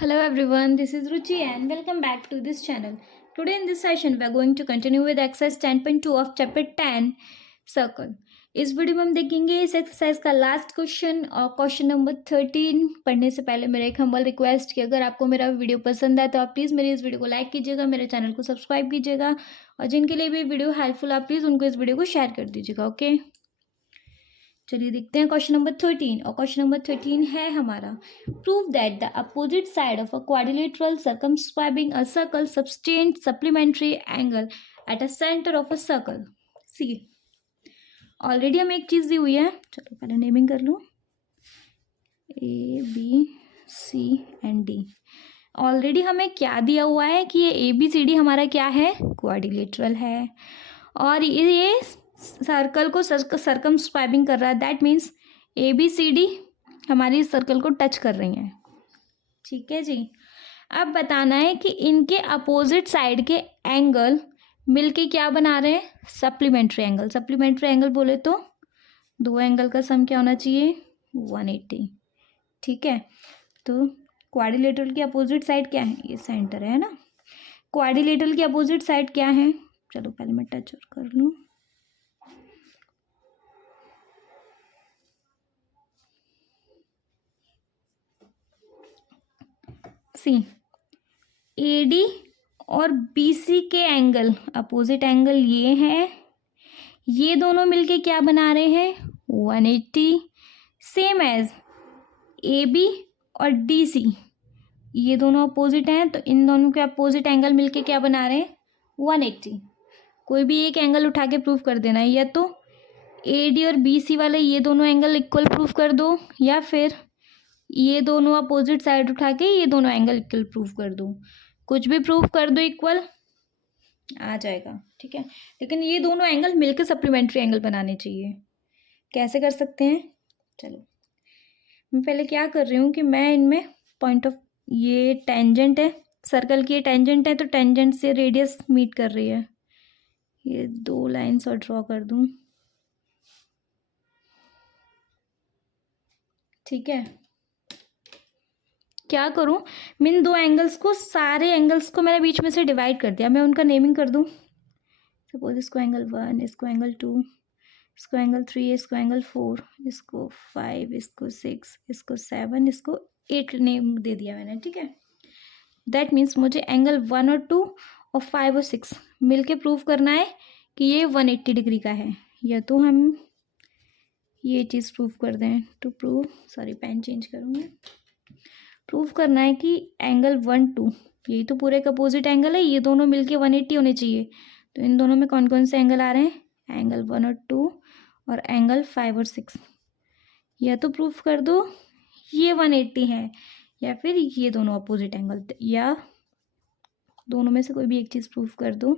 Hello everyone, this is Ruchi and welcome back to this channel. Today in this session we are going to continue with exercise 10.2 of chapter 10 circle. इस video में हम देखेंगे इस exercise का last question और question number 13 पढ़ने से पहले मेरा एक हम्बल रिक्वेस्ट कि अगर आपको मेरा वीडियो पसंद आए तो आप प्लीज़ मेरे इस वीडियो को लाइक कीजिएगा, मेरे चैनल को सब्सक्राइब कीजिएगा और जिनके लिए भी वीडियो हेल्पफुल आप प्लीज़ उनको इस वीडियो को शेयर कर दीजिएगा। ओके, चलिए देखते हैं क्वेश्चन नंबर 13। और क्वेश्चन नंबर 13 है हमारा, prove that the opposite side of a quadrilateral circumscribing a circle subtend supplementary angle at a centre of a circle. See, already हमें एक चीज़ दी हुई है, चलो पहले नेमिंग कर लूँ, A B C and D. Already हमें क्या दिया हुआ है कि ये ए बी सी डी हमारा क्या है, क्वाड्रिलेटरल है और ये सर्कल को सर्कमस्क्राइबिंग कर रहा है। That means A B C D हमारी सर्कल को टच कर रही हैं। ठीक है जी, अब बताना है कि इनके अपोजिट साइड के एंगल मिलके क्या बना रहे हैं, सप्लीमेंट्री एंगल। सप्लीमेंट्री एंगल बोले तो दो एंगल का सम क्या होना चाहिए, 180। ठीक है, तो क्वाड्रिलेटरल की अपोजिट साइड क्या है, ये सेंटर है ना। क्वाड्रिलेटरल की अपोजिट साइड क्या है, चलो पहले मैं टच कर लूँ। सी, ए डी और बी सी के एंगल, अपोजिट एंगल ये हैं, ये दोनों मिलके क्या बना रहे हैं, 180। सेम एज ए बी और डी सी, ये दोनों अपोजिट हैं तो इन दोनों के अपोजिट एंगल मिलके क्या बना रहे हैं, 180। कोई भी एक एंगल उठा के प्रूफ कर देना है, या तो ए डी और बी सी वाले ये दोनों एंगल इक्वल प्रूफ कर दो, या फिर ये दोनों अपोजिट साइड उठा के ये दोनों एंगल इक्वल प्रूफ कर दो। कुछ भी प्रूफ कर दो इक्वल आ जाएगा। ठीक है, लेकिन ये दोनों एंगल मिलकर सप्लीमेंट्री एंगल बनाने चाहिए। कैसे कर सकते हैं, चलो मैं पहले क्या कर रही हूँ कि मैं इनमें पॉइंट ऑफ, ये टेंजेंट है सर्कल की, ये टेंजेंट है तो टेंजेंट से रेडियस मीट कर रही है, ये दो लाइन्स और ड्रॉ कर दूँ। ठीक है, क्या करूँ, मैं इन दो एंगल्स को, सारे एंगल्स को मैंने बीच में से डिवाइड कर दिया, मैं उनका नेमिंग कर दूँ। सपोज इसको एंगल 1, इसको एंगल 2, इसको एंगल 3, इसको एंगल 4, इसको 5, इसको 6, इसको 7, इसको 8 नेम दे दिया मैंने। ठीक है, दैट मीन्स मुझे एंगल 1 और 2 और 5 और 6 मिलके प्रूव करना है कि ये 180 डिग्री का है, या तो हम ये चीज़ प्रूव कर दें। To prove, sorry pen change करूँगी, प्रूव करना है कि एंगल 1, 2 यही तो पूरे का अपोजिट एंगल है, ये दोनों मिलके 180 होने चाहिए। तो इन दोनों में कौन कौन से एंगल आ रहे हैं, एंगल 1 और 2 और एंगल 5 और 6। या तो प्रूफ कर दो ये 180 है, या फिर ये दोनों अपोजिट एंगल, या दोनों में से कोई भी एक चीज़ प्रूफ कर दो।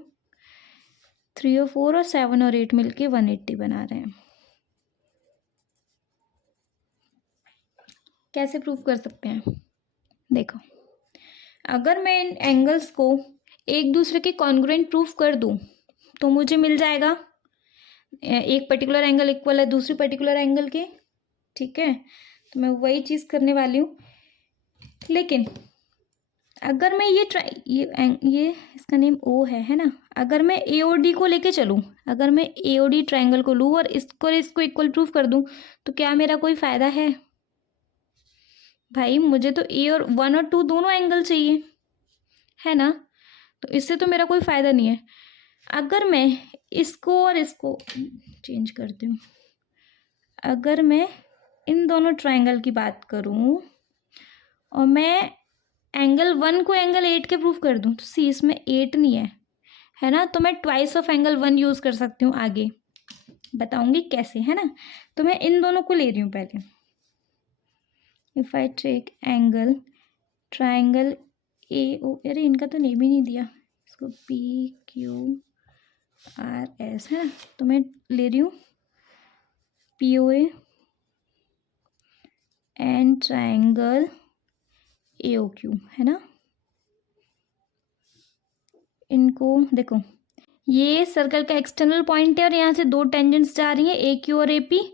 3 और 4 और 7 और 8 मिलके 180 बना रहे हैं। कैसे प्रूफ कर सकते हैं, देखो, अगर मैं इन एंगल्स को एक दूसरे के कॉन्ग्रुएंट प्रूफ कर दूं तो मुझे मिल जाएगा एक पर्टिकुलर एंगल इक्वल है दूसरी पर्टिकुलर एंगल के। ठीक है, तो मैं वही चीज़ करने वाली हूँ। लेकिन अगर मैं ये इसका नेम ओ है ना, अगर मैं ए और डी को लेके चलूँ, अगर मैं ए और डी ट्राइंगल को लूँ और इसको इक्वल प्रूफ कर दूँ, तो क्या मेरा कोई फ़ायदा है भाई? मुझे तो ए और 1 और 2 दोनों एंगल चाहिए, है ना, तो इससे तो मेरा कोई फ़ायदा नहीं है। अगर मैं इसको और इसको चेंज करती हूँ, अगर मैं इन दोनों ट्रायंगल की बात करूँ और मैं एंगल 1 को एंगल 8 के प्रूफ कर दूँ, तो सी इसमें 8 नहीं है ना, तो मैं ट्वाइस ऑफ एंगल 1 यूज़ कर सकती हूँ, आगे बताऊँगी कैसे, है ना। तो मैं इन दोनों को ले रही हूँ पहले। If I take angle triangle A O, अरे इनका तो नेम ही नहीं दिया, इसको पी क्यू आर एस है, तो मैं ले रही हूँ P O A and triangle A O Q, है ना। इनको देखो, ये सर्कल का एक्सटर्नल पॉइंट है और यहाँ से दो टेंजेंट्स जा रही हैं, ए क्यू और ए पी।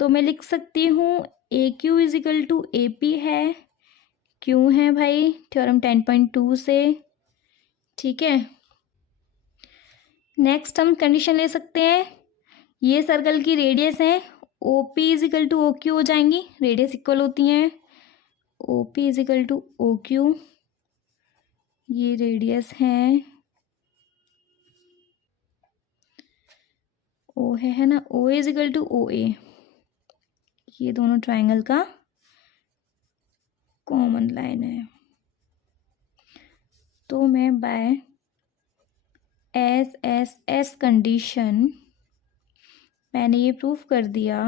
तो मैं लिख सकती हूँ A Q is equal to A P है, क्यों है भाई थ्योरम 10.2 से। ठीक है, नेक्स्ट हम कंडीशन ले सकते हैं, ये सर्कल की रेडियस है O P equal to O Q हो जाएंगी, रेडियस इक्वल होती हैं O P equal to O Q, ये रेडियस है ओ है ना, ओ इजिकल टू ओ ए, ये दोनों ट्राइंगल का कॉमन लाइन है। तो मैं बाय एस कंडीशन मैंने ये प्रूफ कर दिया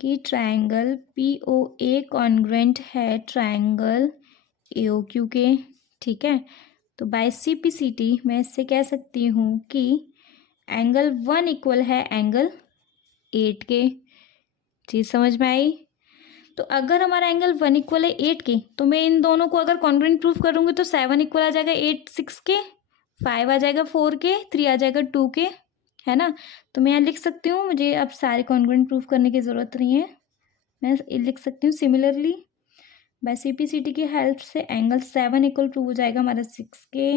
कि triangle P O A congruent है ट्राइंगल ए ओ क्यू के। ठीक है, तो by C P C T मैं इससे कह सकती हूँ कि एंगल 1 इक्वल है एंगल 8 के। चीज़ समझ में आई। तो अगर हमारा एंगल 1 इक्वल है 8 के, तो मैं इन दोनों को अगर कॉन्ग्रुएंट प्रूफ करूँगी तो 7 इक्वल आ जाएगा 8 6 के, 5 आ जाएगा 4 के, 3 आ जाएगा 2 के, है ना। तो मैं यहाँ लिख सकती हूँ, मुझे अब सारे कॉन्ग्रुएंट प्रूफ करने की ज़रूरत नहीं है, मैं लिख सकती हूँ similarly by C P C T की हेल्प से एंगल 7 इक्वल प्रूव हो जाएगा हमारा 6 के,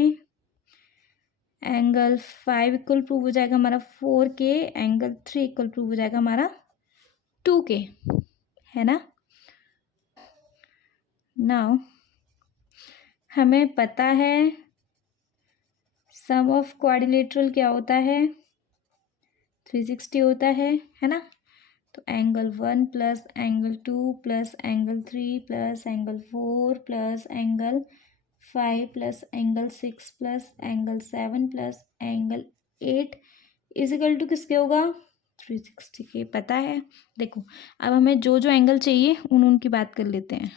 एंगल 5 इक्वल प्रूव हो जाएगा हमारा 4 के, एंगल 3 इक्वल प्रूव हो जाएगा हमारा 2 के, है ना। नाउ हमें पता है सम ऑफ क्वाड्रिलेटरल क्या होता है, 360 होता है ना। तो angle 1 plus angle 2 plus angle 3 plus angle 4 plus angle 5 plus angle 6 plus angle 7 plus angle 8 equal to किसके होगा, 360 के। पता है, देखो अब हमें जो जो एंगल चाहिए उनकी बात कर लेते हैं।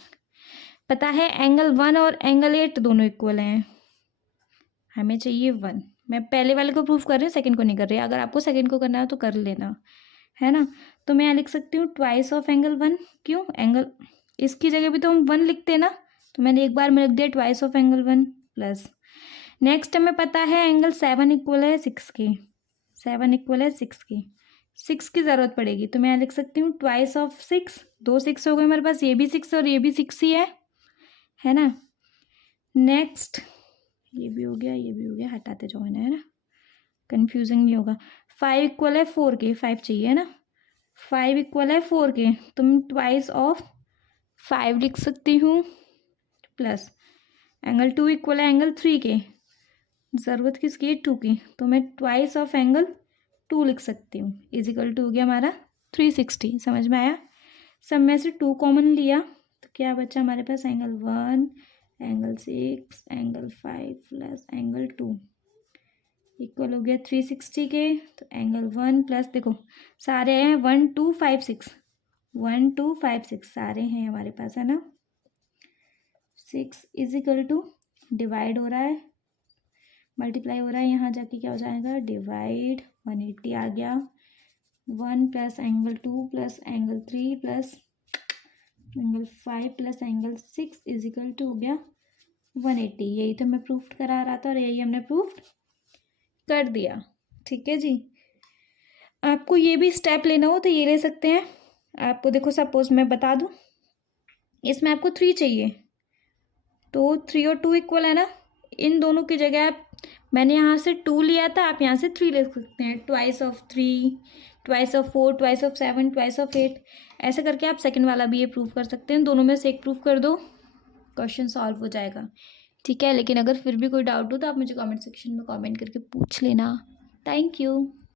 पता है एंगल 1 और एंगल 8 दोनों इक्वल हैं, हमें चाहिए 1। मैं पहले वाले को प्रूफ कर रही हूँ, सेकंड को नहीं कर रही, अगर आपको सेकंड को करना है तो कर लेना, है ना। तो मैं यहाँ लिख सकती हूँ ट्वाइस ऑफ एंगल 1, क्यों एंगल इसकी जगह भी तो हम 1 लिखते हैं ना, तो मैंने एक बार में लिख दिया twice of angle 1 plus. Next हमें पता है एंगल 7 इक्वल है 6 के, 7 इक्वल है 6 के, 6 की ज़रूरत पड़ेगी, तो मैं यहाँ लिख सकती हूँ ट्वाइस ऑफ 6, 2 6 हो गए हमारे पास, ये भी 6 और ये भी 6 ही है ना। नेक्स्ट ये भी हो गया, ये भी हो गया, हटाते जाओ इन्हें, है ना, कंफ्यूजिंग नहीं होगा। 5 इक्वल है 4 के, 5 चाहिए है ना, 5 इक्वल है 4 के, तो मैं ट्वाइस ऑफ 5 लिख सकती हूँ प्लस एंगल 2 इक्वल है एंगल 3 के, ज़रूरत किसकी है 2 की, तो मैं ट्वाइस ऑफ एंगल 2 लिख सकती हूँ, इजिकल टू हो गया हमारा 360। समझ में आया। सब में से 2 कॉमन लिया तो क्या बचा हमारे पास, angle 1 angle 6 angle 5 plus angle 2 equal हो गया 360 के। तो एंगल 1 प्लस, देखो सारे हैं 1 2 5 6, 1 2 5 6 सारे हैं हमारे पास, है ना। 6 इजिकल टू डिवाइड हो रहा है, मल्टीप्लाई हो रहा है, यहाँ जाके क्या हो जाएगा डिवाइड, 180 आ गया। 1 plus angle 2 plus angle 3 plus angle 5 plus angle 6 equal to हो गया 180। यही तो मैं प्रूफ करा रहा था और यही हमने प्रूफ कर दिया। ठीक है जी, आपको ये भी स्टेप लेना हो तो ये ले सकते हैं। आपको देखो सपोज मैं बता दूं, इसमें आपको 3 चाहिए, तो 3 और 2 इक्वल है ना, इन दोनों की जगह आप, मैंने यहाँ से 2 लिया था, आप यहाँ से 3 ले सकते हैं, twice of 3, twice of 4, twice of 7, twice of 8, ऐसे करके आप सेकंड वाला भी ये प्रूफ कर सकते हैं। दोनों में से एक प्रूफ कर दो, क्वेश्चन सॉल्व हो जाएगा। ठीक है, लेकिन अगर फिर भी कोई डाउट हो तो आप मुझे कमेंट सेक्शन में कमेंट करके पूछ लेना। Thank you.